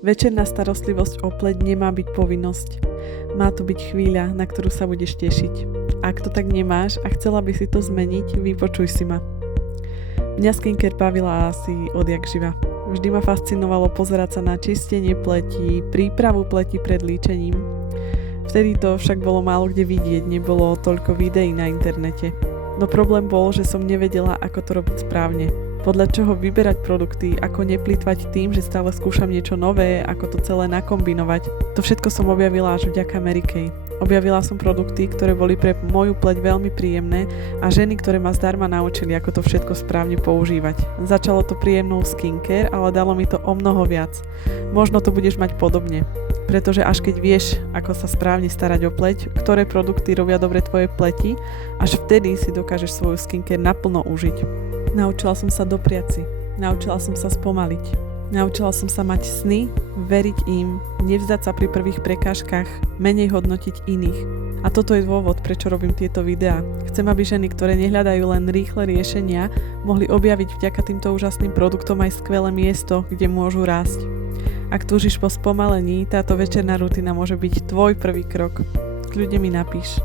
Večerná starostlivosť o pleť nemá byť povinnosť. Má to byť chvíľa, na ktorú sa budeš tešiť. Ak to tak nemáš a chcela by si to zmeniť, vypočuj si ma. Mňa skincare bavila asi odjak živa. Vždy ma fascinovalo pozerať sa na čistenie pleti, prípravu pleti pred líčením. Vtedy to však bolo málo kde vidieť, nebolo toľko videí na internete. No problém bol, že som nevedela, ako to robiť správne. Podľa čoho vyberať produkty, ako neplýtvať tým, že stále skúšam niečo nové, ako to celé nakombinovať. To všetko som objavila až vďaka Mary Kay. Objavila som produkty, ktoré boli pre moju pleť veľmi príjemné a ženy, ktoré ma zdarma naučili, ako to všetko správne používať. Začalo to príjemnou skincare, ale dalo mi to o mnoho viac. Možno to budeš mať podobne. Pretože až keď vieš, ako sa správne starať o pleť, ktoré produkty robia dobre tvojej pleti, až vtedy si dokážeš svoju skincare naplno užiť. Naučila som sa dopriať si, naučila som sa spomaliť, naučila som sa mať sny, veriť im, nevzdať sa pri prvých prekážkach, menej hodnotiť iných. A toto je dôvod, prečo robím tieto videá. Chcem, aby ženy, ktoré nehľadajú len rýchle riešenia, mohli objaviť vďaka týmto úžasným produktom aj skvelé miesto, kde môžu rásť. Ak túžiš po spomalení, táto večerná rutina môže byť tvoj prvý krok. Kľudne mi napíš.